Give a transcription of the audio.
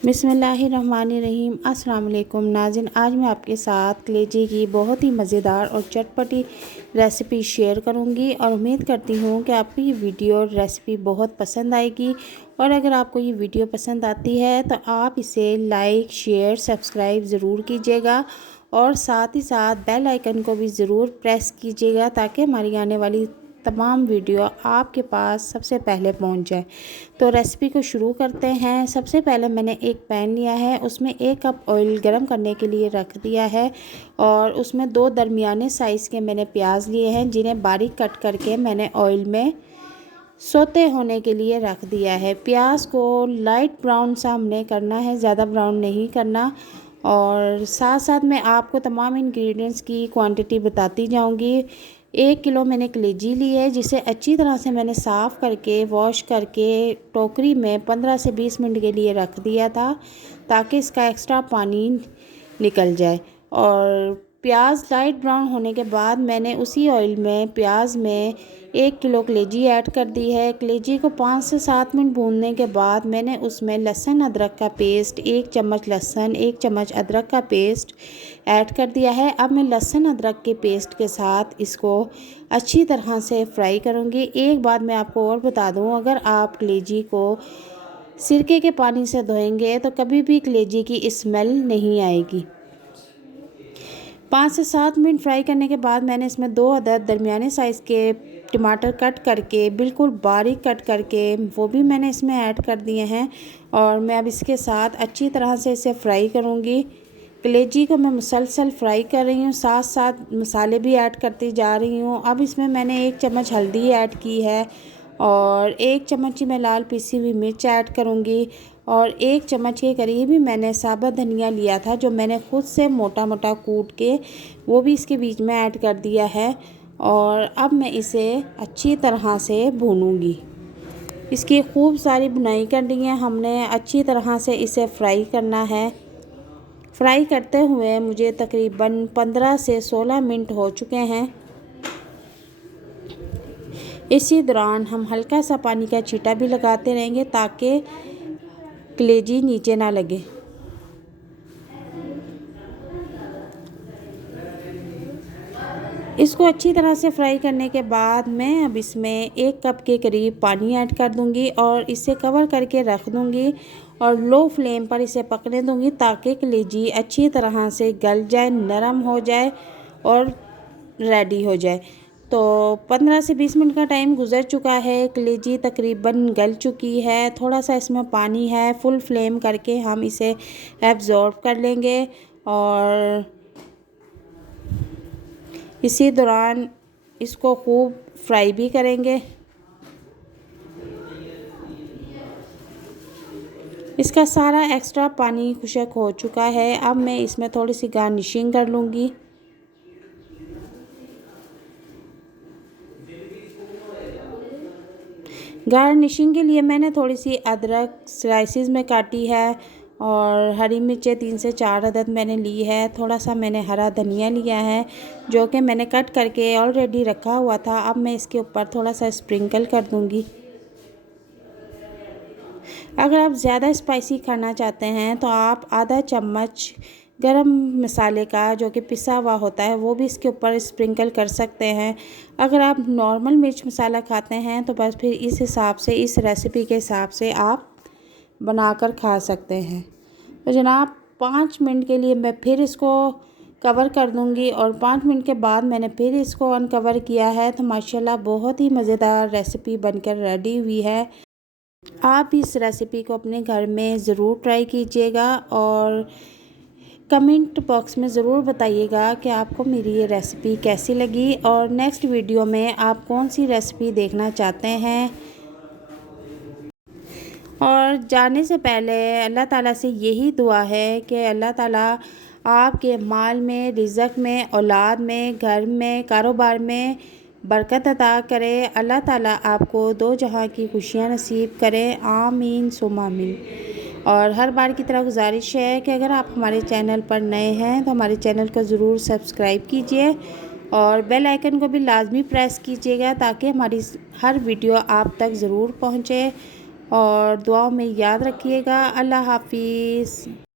बिस्मिल्लाहिर्रहमानिर्रहीम। अस्सलाम वालेकुम नाज़रीन, आज मैं आपके साथ कलेजी की बहुत ही मज़ेदार और चटपटी रेसिपी शेयर करूंगी और उम्मीद करती हूं कि आपको ये वीडियो रेसिपी बहुत पसंद आएगी। और अगर आपको ये वीडियो पसंद आती है तो आप इसे लाइक, शेयर, सब्सक्राइब ज़रूर कीजिएगा और साथ ही साथ बेल आइकन को भी ज़रूर प्रेस कीजिएगा ताकि हमारी आने वाली तमाम वीडियो आपके पास सबसे पहले पहुंच जाए। तो रेसिपी को शुरू करते हैं। सबसे पहले मैंने एक पैन लिया है, उसमें 1 कप ऑयल गरम करने के लिए रख दिया है और उसमें 2 दरमियाने साइज़ के मैंने प्याज लिए हैं जिन्हें बारीक कट करके मैंने ऑयल में सोते होने के लिए रख दिया है। प्याज को लाइट ब्राउन सा हमने करना है, ज़्यादा ब्राउन नहीं करना। और साथ साथ मैं आपको तमाम इंग्रेडिएंट्स की क्वांटिटी बताती जाऊंगी। 1 किलो मैंने कलेजी ली है जिसे अच्छी तरह से मैंने साफ़ करके वॉश करके टोकरी में 15 से 20 मिनट के लिए रख दिया था ताकि इसका एक्स्ट्रा पानी निकल जाए। और प्याज लाइट ब्राउन होने के बाद मैंने उसी ऑयल में प्याज में 1 किलो कलेजी ऐड कर दी है। कलेजी को 5 से 7 मिनट भूनने के बाद मैंने उसमें लहसुन अदरक का पेस्ट, 1 चम्मच लहसुन, 1 चम्मच अदरक का पेस्ट ऐड कर दिया है। अब मैं लहसुन अदरक के पेस्ट के साथ इसको अच्छी तरह से फ्राई करूँगी। एक बात मैं आपको और बता दूँ, अगर आप कलेजी को सिरके के पानी से धोएंगे तो कभी भी कलेजी की स्मेल नहीं आएगी। 5 से 7 मिनट फ्राई करने के बाद मैंने इसमें 2 अदद दरमियाने साइज़ के टमाटर कट करके बिल्कुल बारीक कट करके वो भी मैंने इसमें ऐड कर दिए हैं। और मैं अब इसके साथ अच्छी तरह से इसे फ्राई करूँगी। कलेजी को मैं मुसलसल फ्राई कर रही हूँ, साथ साथ मसाले भी ऐड करती जा रही हूँ। अब इसमें मैंने 1 चम्मच हल्दी ऐड की है और 1 चम्मच ही मैं लाल पिसी हुई मिर्च ऐड करूँगी और 1 चम्मच के करीब ही मैंने साबुत धनिया लिया था जो मैंने खुद से मोटा मोटा कूट के वो भी इसके बीच में ऐड कर दिया है। और अब मैं इसे अच्छी तरह से भूनूंगी। इसकी खूब सारी बुनाई करनी है, हमने अच्छी तरह से इसे फ्राई करना है। फ्राई करते हुए मुझे तकरीबन 15 से 16 मिनट हो चुके हैं। इसी दौरान हम हल्का सा पानी का छींटा भी लगाते रहेंगे ताकि कलेजी नीचे ना लगे। इसको अच्छी तरह से फ्राई करने के बाद मैं अब इसमें 1 कप के करीब पानी ऐड कर दूंगी और इसे कवर करके रख दूंगी और लो फ्लेम पर इसे पकने दूंगी ताकि कलेजी अच्छी तरह से गल जाए, नरम हो जाए और रेडी हो जाए। तो 15 से 20 मिनट का टाइम गुजर चुका है, कलेजी तकरीबन गल चुकी है। थोड़ा सा इसमें पानी है, फुल फ्लेम करके हम इसे एब्जॉर्ब कर लेंगे और इसी दौरान इसको खूब फ्राई भी करेंगे। इसका सारा एक्स्ट्रा पानी खुश्क हो चुका है। अब मैं इसमें थोड़ी सी गार्निशिंग कर लूँगी। गार्निशिंग के लिए मैंने थोड़ी सी अदरक स्लाइसिस में काटी है और हरी मिर्चें 3 से 4 अदद मैंने ली है। थोड़ा सा मैंने हरा धनिया लिया है जो कि मैंने कट करके ऑलरेडी रखा हुआ था। अब मैं इसके ऊपर थोड़ा सा स्प्रिंकल कर दूंगी। अगर आप ज़्यादा स्पाइसी खाना चाहते हैं तो आप आधा चम्मच गरम मसाले का जो कि पिसा हुआ होता है वो भी इसके ऊपर स्प्रिंकल कर सकते हैं। अगर आप नॉर्मल मिर्च मसाला खाते हैं तो बस फिर इस हिसाब से, इस रेसिपी के हिसाब से आप बनाकर खा सकते हैं। तो जनाब 5 मिनट के लिए मैं फिर इसको कवर कर दूंगी और 5 मिनट के बाद मैंने फिर इसको अनकवर किया है तो माशाल्लाह बहुत ही मज़ेदार रेसिपी बनकर रेडी हुई है। आप इस रेसिपी को अपने घर में ज़रूर ट्राई कीजिएगा और कमेंट बॉक्स में ज़रूर बताइएगा कि आपको मेरी ये रेसिपी कैसी लगी और नेक्स्ट वीडियो में आप कौन सी रेसिपी देखना चाहते हैं। और जाने से पहले अल्लाह ताला से यही दुआ है कि अल्लाह ताला आपके माल में, रिज़्क़ में, औलाद में, घर में, कारोबार में बरकत अता करे। अल्लाह ताला आपको 2 जहां की खुशियां नसीब करे। आमीन सुम्मा आमीन। और हर बार की तरह गुजारिश है कि अगर आप हमारे चैनल पर नए हैं तो हमारे चैनल को ज़रूर सब्सक्राइब कीजिए और बेल आइकन को भी लाजमी प्रेस कीजिएगा ताकि हमारी हर वीडियो आप तक ज़रूर पहुँचे। और दुआओं में याद रखिएगा। अल्लाह हाफिज़।